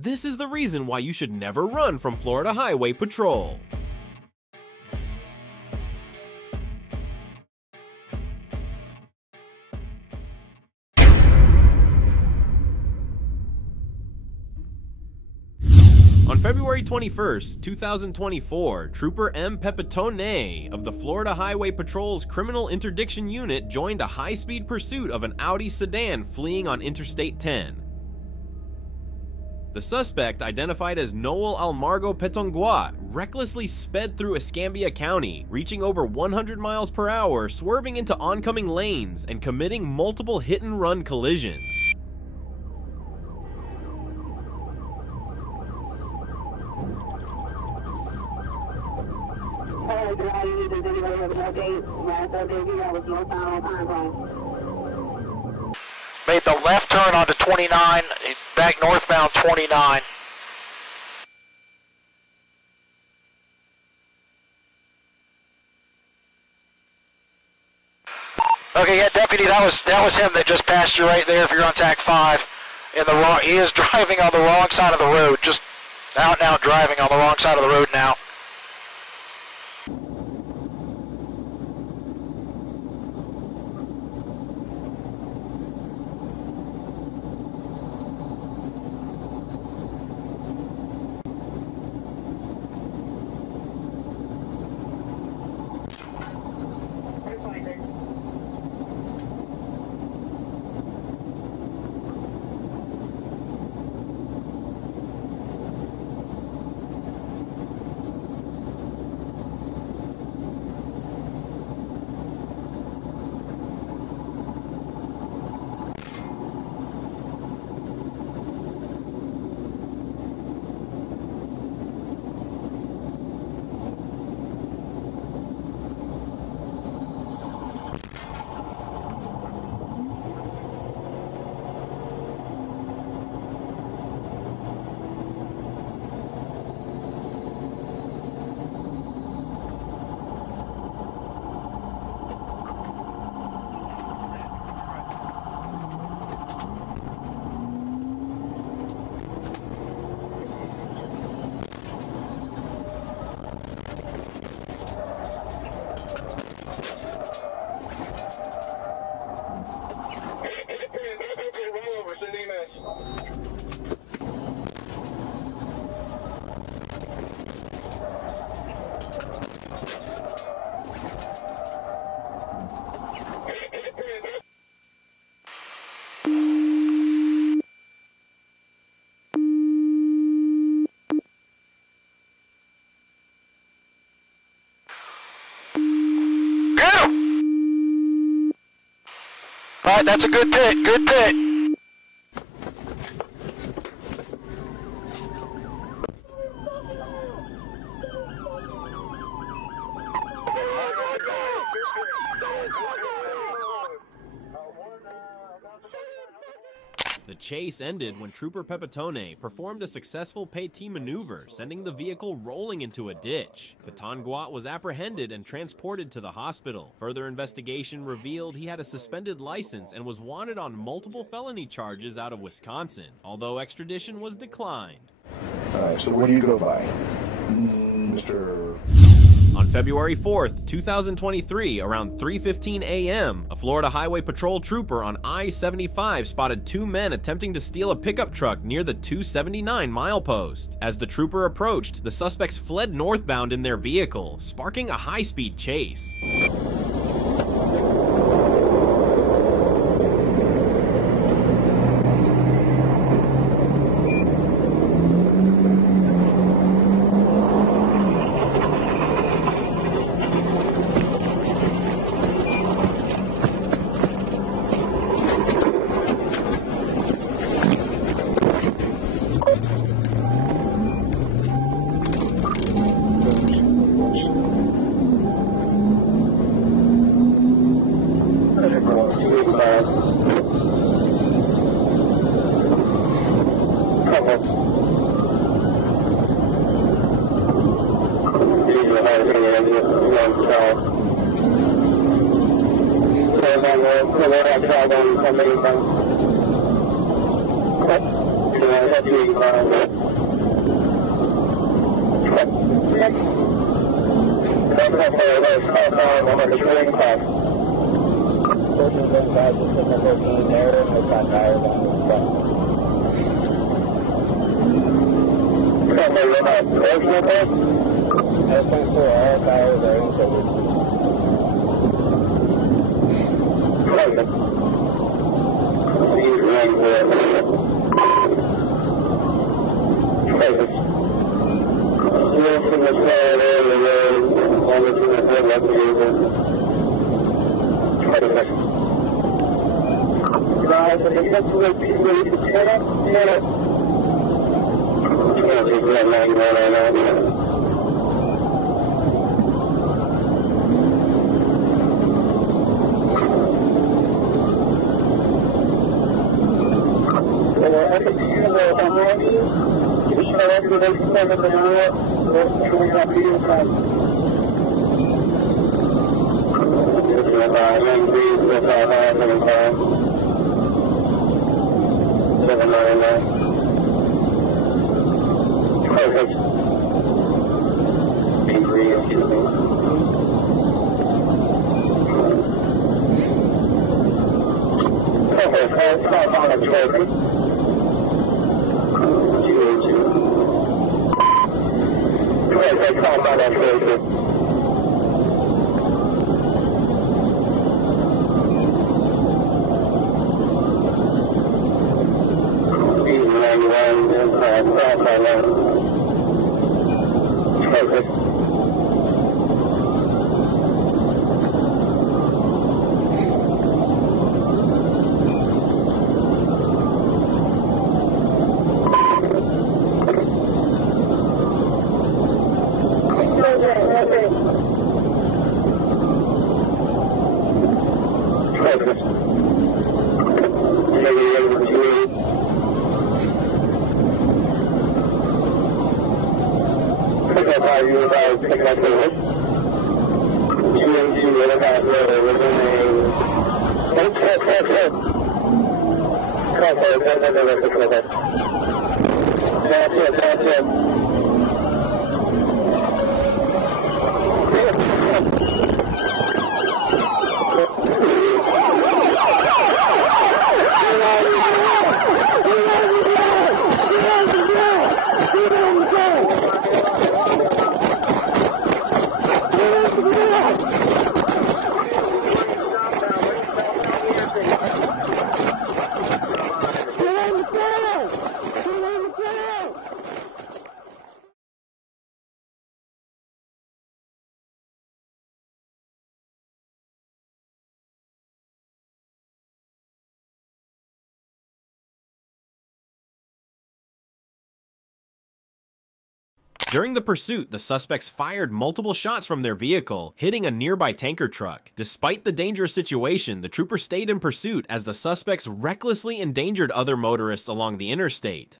This is the reason why you should never run from Florida Highway Patrol. On February 21st, 2024, Trooper M. Pepitone of the Florida Highway Patrol's Criminal Interdiction Unit joined a high-speed pursuit of an Audi sedan fleeing on Interstate 10. The suspect, identified as Noel Almargo Petongua, recklessly sped through Escambia County, reaching over 100 miles per hour, swerving into oncoming lanes, and committing multiple hit-and-run collisions. Made the left turn onto 29, back northbound 29. Okay, yeah, deputy, that was him that just passed you right there. If you're on TAC 5, in the wrong, he is driving on the wrong side of the road. Just out and out driving on the wrong side of the road now. Alright, that's a good pit, good pit. The chase ended when Trooper Pepitone performed a successful P.T. maneuver, sending the vehicle rolling into a ditch. Petongua was apprehended and transported to the hospital. Further investigation revealed he had a suspended license and was wanted on multiple felony charges out of Wisconsin, although extradition was declined. Alright, so what do you go by? Mr. On February 4th, 2023, around 3:15 a.m., a Florida Highway Patrol trooper on I-75 spotted two men attempting to steal a pickup truck near the 279 milepost. As the trooper approached, the suspects fled northbound in their vehicle, sparking a high-speed chase. During the pursuit, the suspects fired multiple shots from their vehicle, hitting a nearby tanker truck. Despite the dangerous situation, the trooper stayed in pursuit as the suspects recklessly endangered other motorists along the interstate.